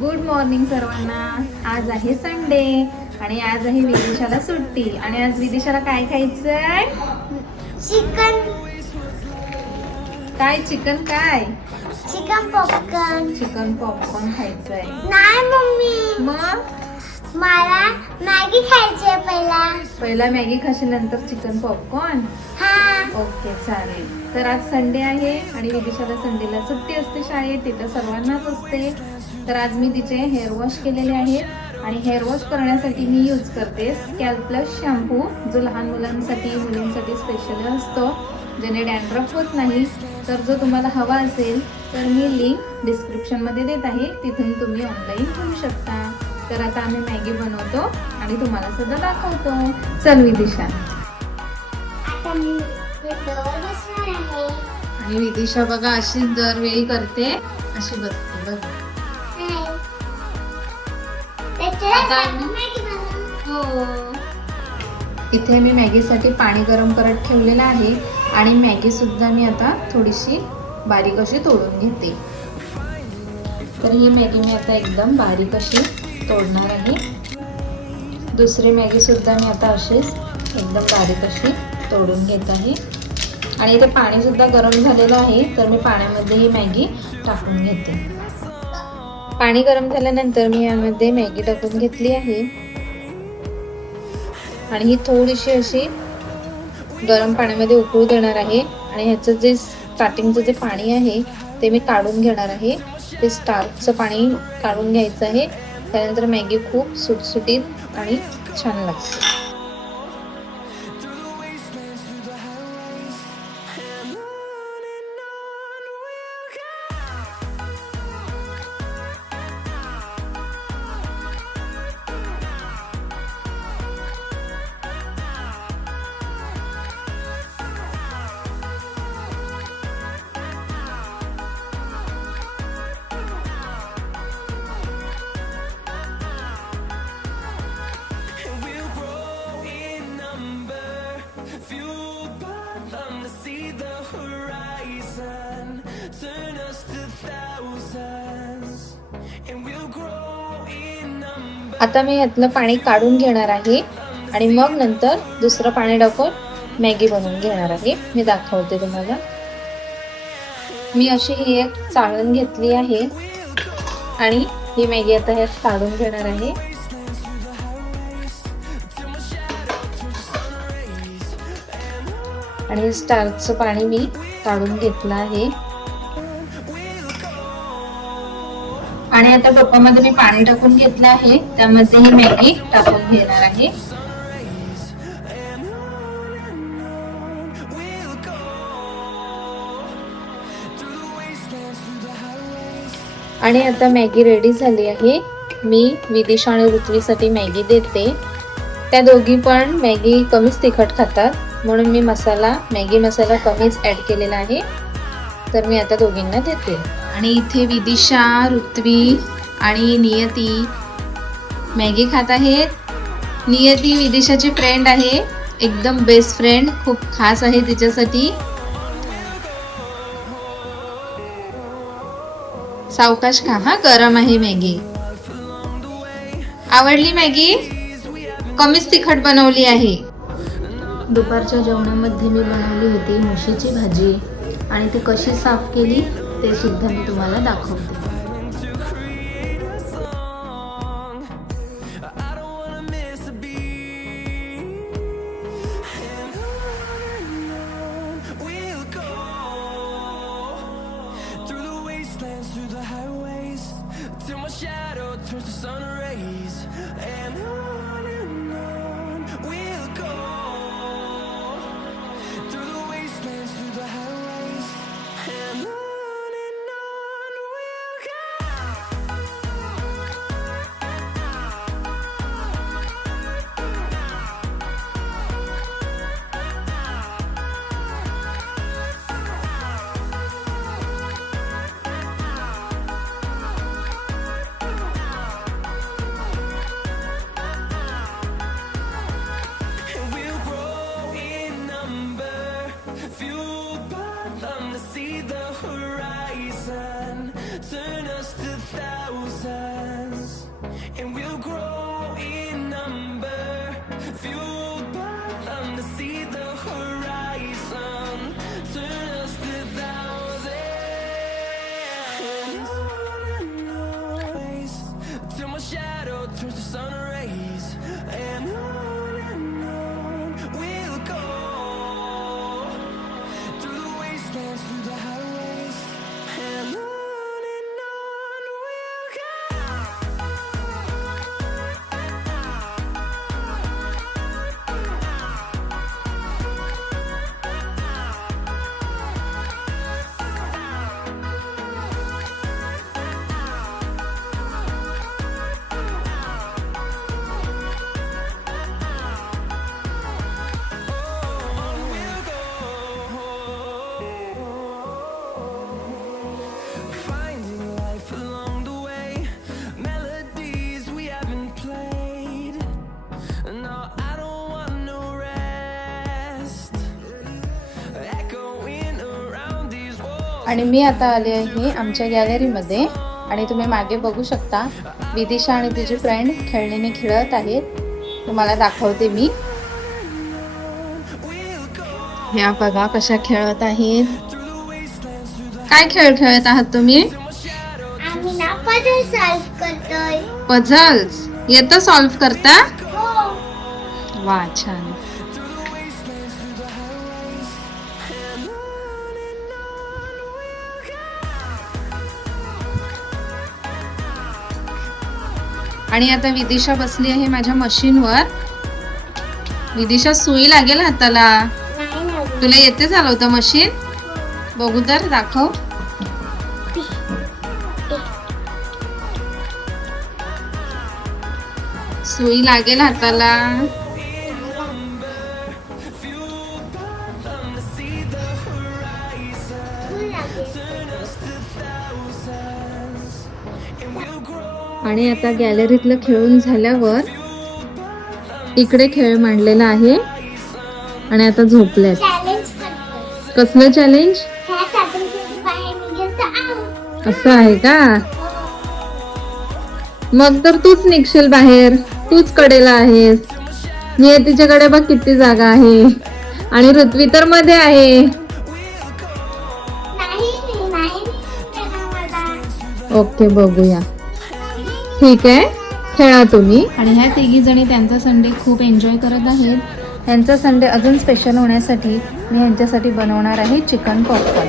Good morning सर्वांना. आज आहे संडे आणि आज आहे विदिशाला सुट्टी. आणि आज विदिशाला काय खायचंय? चिकन. काय चिकन? काय चिकन पॉपकॉर्न. चिकन पॉपकॉर्न खायचंय. नाही मम्मी, मग मला मॅगी खायची आहे पहिला मॅगी खाशील, नंतर चिकन पॉपकॉर्न. हा. ओके चालेल. तर आज संडे आहे आणि विदिशाला संडेला सुट्टी असते शाळेत, तिथं सर्वांनाच असते. तर आज मी तिचे हेअर वॉश केलेले आहेत आणि हेअर वॉश करण्यासाठी मी यूज करते स्कॅल्प प्लस शॅम्पू, जो लहान मुलांसाठी मुलींसाठी स्पेशल असतो, ज्याने डॅन्ड्रफ होत नाही. तर जो तुम्हाला हवा असेल तर मी लिंक डिस्क्रिप्शनमध्ये देत आहे, तिथून तुम्ही ऑनलाईन घेऊ शकता. तर आता आम्ही मॅगी बनवतो आणि तुम्हाला सुद्धा दाखवतो. चल विदिशा. आता मी बेडवर बसणार आहे. आणि विदिशा बघा अशी दरवेळी करते, अशी बसते बघ. आता मॅगी बनव. हो. इथे मी मॅगीसाठी पाणी गरम करत ठेवलेलं आहे आणि मॅगी सुद्धा मी आता थोडीशी बारीक अशी तोडून घेते. तर ही मॅगी मी आता एकदम बारीक अशी तोडणार आहे. दुसरी मॅगी सुद्धा मी आता अशीच एकदम बारीक अशी तोडून घेत आहे. आणि इथे पाणी सुद्धा गरम झालेलं आहे, तर मी पाण्यामध्ये ही मॅगी टाकून घेते. पाणी गरम झाल्यानंतर मी यामध्ये मॅगी टाकून घेतली आहे आणि ही थोडीशी अशी गरम पाण्यामध्ये उकळू देणार आहे. आणि ह्याचं जे स्टार्टिंगचं जे पाणी आहे ते मी काढून घेणार आहे. ते स्टार्चचं पाणी काढून घ्यायचं आहे, त्यानंतर मॅगी खूप सुटसुटीत आणि छान लागते. आता मी ह्यातलं पाणी काढून घेणार आहे आणि मग नंतर दुसरं पाणी टाकून मॅगी बनवून घेणार आहे. मी दाखवते तुम्हाला. मी अशी ही एक चाळण घेतली आहे आणि ही मॅगी आता ह्यात काढून घेणार आहे. आणि स्टार्चचं पाणी मी काढून घेतलं आहे. आणि आता टोपामध्ये मी पाणी टाकून घेतलं आहे, त्यामध्ये ही मॅगी टाकून घेणार आहे. आणि आता मॅगी रेडी झाली आहे. मी विदिशा आणि ऋत्वीसाठी मॅगी देते. त्या दोघी पण मॅगी कमीच तिखट खातात, म्हणून मी मॅगी मसाला कमीच ॲड केलेला आहे. तर मी आता दोघींना देते. आणि इथे विदिशा, ऋत्वी आणि नियती मॅगी खात आहेत. नियती विदिशाची फ्रेंड आहे, एकदम बेस्ट फ्रेंड, खूप खास आहे तिच्यासाठी. सावकाश खा हा, गरम आहे मॅगी. आवडली मॅगी? कमीच तिखट बनवली आहे. दुपारच्या जेवणामध्ये मी बनवली होती मुशीची भाजी आणि ती कशी साफ केली ते सुद्धा मी तुम्हाला दाखवते. आणि मी आता आले आहे आमच्या गॅलरीमध्ये आणि तुम्ही मागे बघू शकता विदिशा आणि तिची फ्रेंड खेळणीने खेळत आहेत. तुम्हाला दाखवते मी. ह्या बघा कशा खेळत आहेत. काय खेळ खेळत आहात तुम्ही? आम्ही ना पजल सॉल्व करतोय. पझल्स येतं सॉल्व करता? हो. वा छान. आणि आता विदिशा बसली आहे माझ्या मशीनवर. विदिशा सुई लागेल हाताला. नाही लागली. तुला येते चालवतं मशीन? बघू तर दाखव. सुई लागेल हाताला. आणि आता गॅलरीतलं खेळून झाल्यावर इकडे खेळ मांडलेला आहे आणि आता झोपल्यात. चॅलेंज करतोय. कसलं चॅलेंज? ह्या चादरीच्या बाहेर निघेल तर आउट. असं आहे का? मग तर तूच निघशील बाहेर. तूच कडेला आहेस. नियतीच्याकडे बघ किती जागा आहे आणि ऋत्वी तर मध्ये आहे. नाही मला. ओके बघूया. ठीक आहे खेळा तुम्ही. आणि ह्या तिघी जणी त्यांचा संडे खूप एन्जॉय करत आहेत. त्यांचा संडे अजून स्पेशल होण्यासाठी मी यांच्यासाठी बनवणार आहे चिकन पॉपकॉर्न.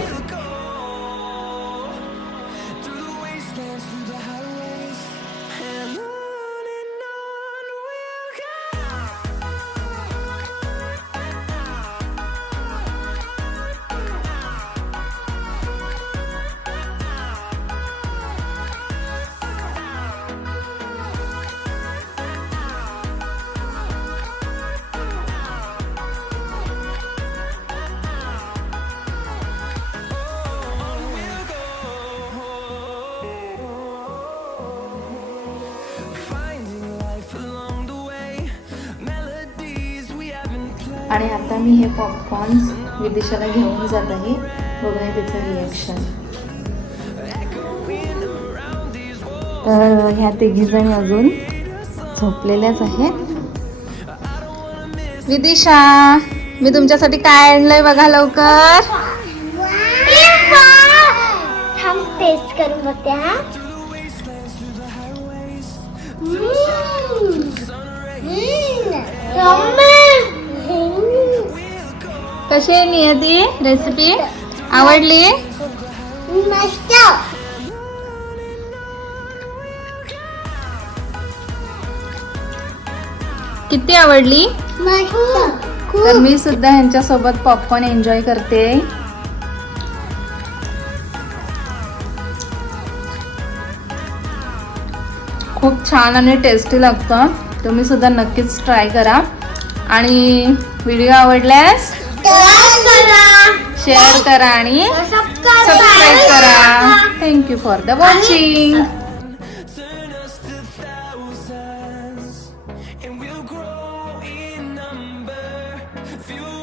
आणि आता मी हे पॉपकॉर्न्स विदिशाला घेऊन जात आहे. बघूया तिचं रिॲक्शन. तर ह्या तिघी जणी अजून झोपलेल्याच आहेत. विदिशा मी तुमच्यासाठी काय आणलंय बघा लवकर. थांब टेस्ट करून बघते. हा कशी आहे नियती रेसिपी? आवडली? मस्त. किती आवडली? मस्त. तर मी सुद्धा ह्यांच्यासोबत पॉपकॉर्न एन्जॉय करते. खूप छान आणि टेस्टी लागतं. तुम्ही सुद्धा नक्कीच ट्राय करा. आणि व्हिडिओ आवडल्यास शेअर करा आणि सबस्क्राईब करा. Thank you for the watching. and we'll grow in number. Few